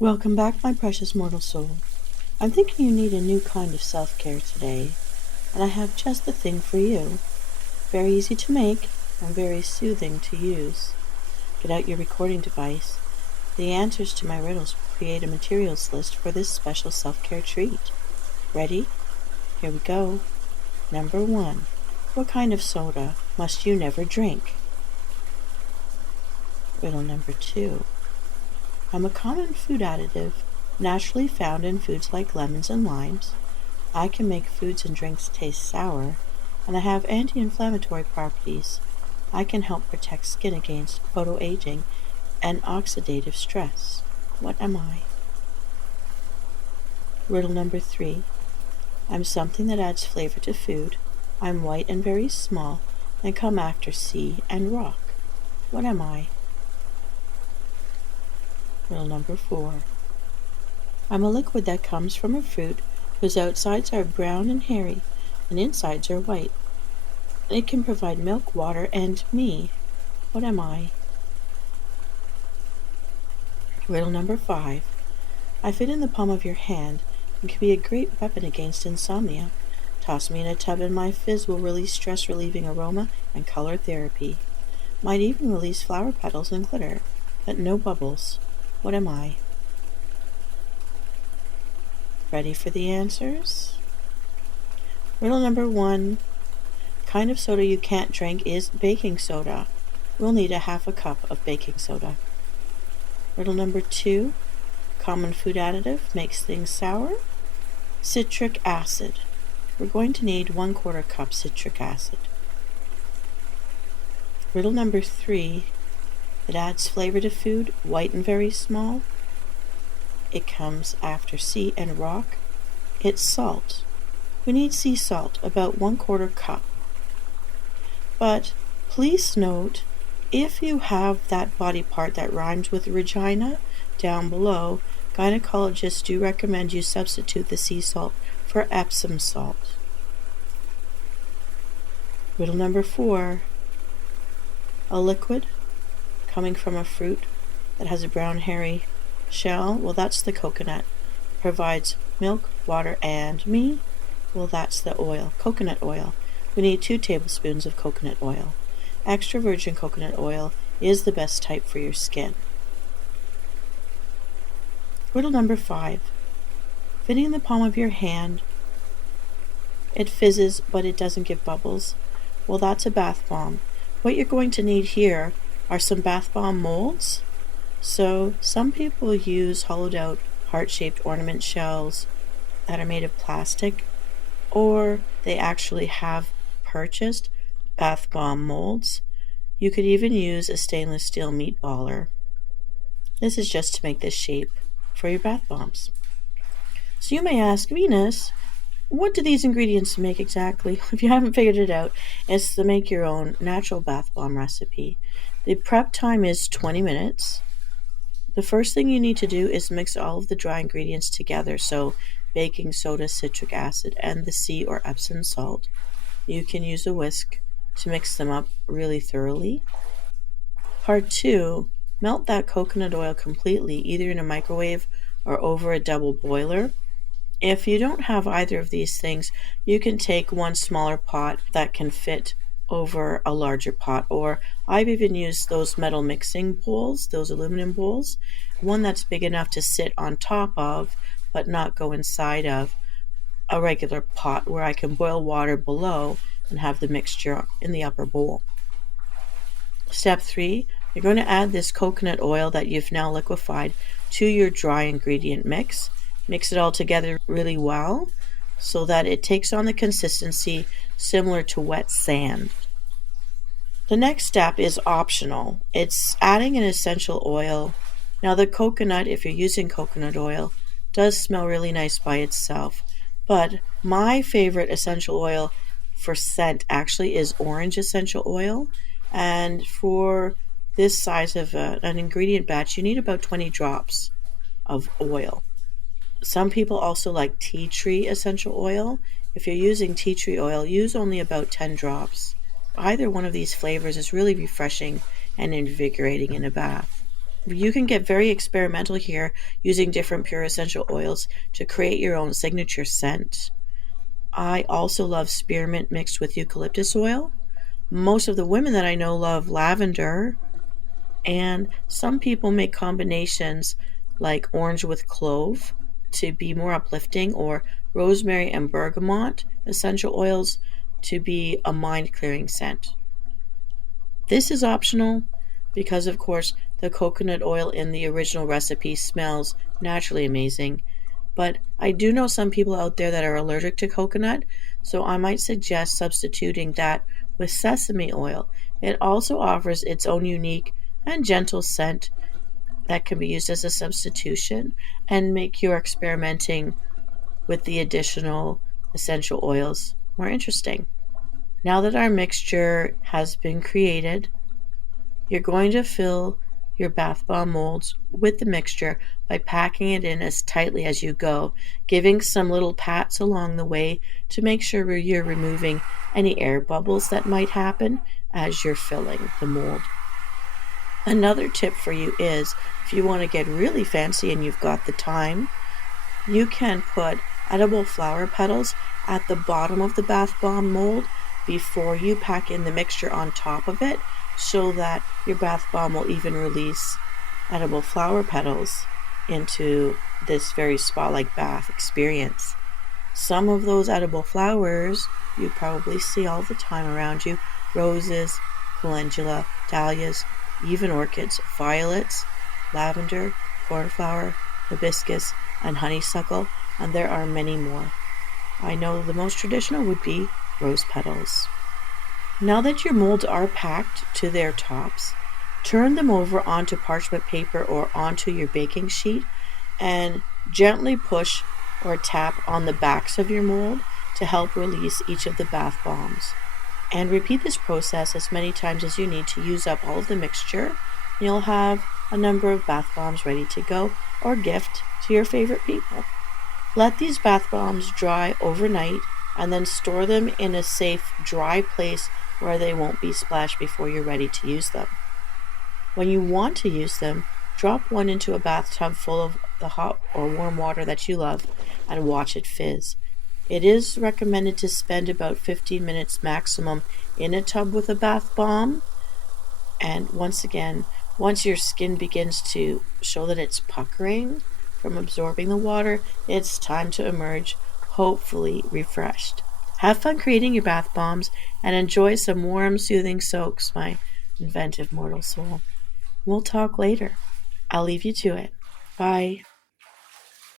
Welcome back, my precious mortal soul. I'm thinking you need a new kind of self-care today, and I have just the thing for you. Very easy to make and very soothing to use. Get out your recording device. The answers to my riddles will create a materials list for this special self-care treat. Ready? Here we go. Number 1. What kind of soda must you never drink? Riddle number 2. I'm a common food additive, naturally found in foods like lemons and limes. I can make foods and drinks taste sour, and I have anti-inflammatory properties. I can help protect skin against photoaging and oxidative stress. What am I? Riddle number 3. I'm something that adds flavor to food. I'm white and very small, and come after sea and rock. What am I? Riddle number 4. I'm a liquid that comes from a fruit whose outsides are brown and hairy, and insides are white. It can provide milk, water, and me. What am I? Riddle number 5. I fit in the palm of your hand and can be a great weapon against insomnia. Toss me in a tub and my fizz will release stress-relieving aroma and color therapy. Might even release flower petals and glitter, but no bubbles. What am I? Ready for the answers? Riddle number 1. Kind of soda you can't drink is baking soda. We'll need a half a cup of baking soda. Riddle number 2. Common food additive makes things sour. Citric acid. We're going to need 1/4 cup citric acid. Riddle number 3. It adds flavor to food, white and very small. It comes after sea and rock. It's salt. We need sea salt, about 1/4 cup. But please note, if you have that body part that rhymes with Regina down below, gynecologists do recommend you substitute the sea salt for Epsom salt. Riddle number 4. A liquid coming from a fruit that has a brown hairy shell, well, that's the coconut. Provides milk, water, and me, well, that's the oil, coconut oil. We need 2 tablespoons of coconut oil. Extra virgin coconut oil is the best type for your skin. Riddle number 5. Fitting in the palm of your hand, it fizzes, but it doesn't give bubbles. Well, that's a bath bomb. What you're going to need here are some bath bomb molds. So some people use hollowed out heart-shaped ornament shells that are made of plastic, or they actually have purchased bath bomb molds. You could even use a stainless steel meatballer. This is just to make this shape for your bath bombs. So you may ask, Venus, what do these ingredients make exactly? If you haven't figured it out, it's to make your own natural bath bomb recipe. The prep time is 20 minutes. The first thing you need to do is mix all of the dry ingredients together, so baking soda, citric acid, and the sea or Epsom salt. You can use a whisk to mix them up really thoroughly. Part 2, melt that coconut oil completely, either in a microwave or over a double boiler. If you don't have either of these things, you can take one smaller pot that can fit over a larger pot, or I've even used those metal mixing bowls, those aluminum bowls, one that's big enough to sit on top of but not go inside of a regular pot, where I can boil water below and have the mixture in the upper bowl. Step 3, you're going to add this coconut oil that you've now liquefied to your dry ingredient mix. Mix it all together really well so that it takes on the consistency similar to wet sand. The next step is optional. It's adding an essential oil. Now the coconut, if you're using coconut oil, does smell really nice by itself, but my favorite essential oil for scent actually is orange essential oil, and for this size of an ingredient batch, you need about 20 drops of oil. Some people also like tea tree essential oil. If you're using tea tree oil, use only about 10 drops. Either one of these flavors is really refreshing and invigorating in a bath. You can get very experimental here using different pure essential oils to create your own signature scent. I also love spearmint mixed with eucalyptus oil. Most of the women that I know love lavender, and some people make combinations like orange with clove to be more uplifting, or rosemary and bergamot essential oils to be a mind clearing scent. This is optional because, of course, the coconut oil in the original recipe smells naturally amazing. But I do know some people out there that are allergic to coconut, so I might suggest substituting that with sesame oil. It also offers its own unique and gentle scent that can be used as a substitution and make your experimenting with the additional essential oils more interesting. Now that our mixture has been created, you're going to fill your bath bomb molds with the mixture by packing it in as tightly as you go, giving some little pats along the way to make sure you're removing any air bubbles that might happen as you're filling the mold. Another tip for you is, if you want to get really fancy and you've got the time, you can put edible flower petals at the bottom of the bath bomb mold before you pack in the mixture on top of it, so that your bath bomb will even release edible flower petals into this very spa-like bath experience. Some of those edible flowers you probably see all the time around you: roses, calendula, dahlias, even orchids, violets, lavender, cornflower, hibiscus, and honeysuckle, and there are many more. I know the most traditional would be rose petals. Now that your molds are packed to their tops, turn them over onto parchment paper or onto your baking sheet and gently push or tap on the backs of your mold to help release each of the bath bombs. And repeat this process as many times as you need to use up all of the mixture. You'll have a number of bath bombs ready to go or gift to your favorite people. Let these bath bombs dry overnight and then store them in a safe, dry place where they won't be splashed before you're ready to use them. When you want to use them, drop one into a bathtub full of the hot or warm water that you love and watch it fizz. It is recommended to spend about 15 minutes maximum in a tub with a bath bomb. And once your skin begins to show that it's puckering from absorbing the water, it's time to emerge, hopefully refreshed. Have fun creating your bath bombs and enjoy some warm, soothing soaks, my inventive mortal soul. We'll talk later. I'll leave you to it. Bye.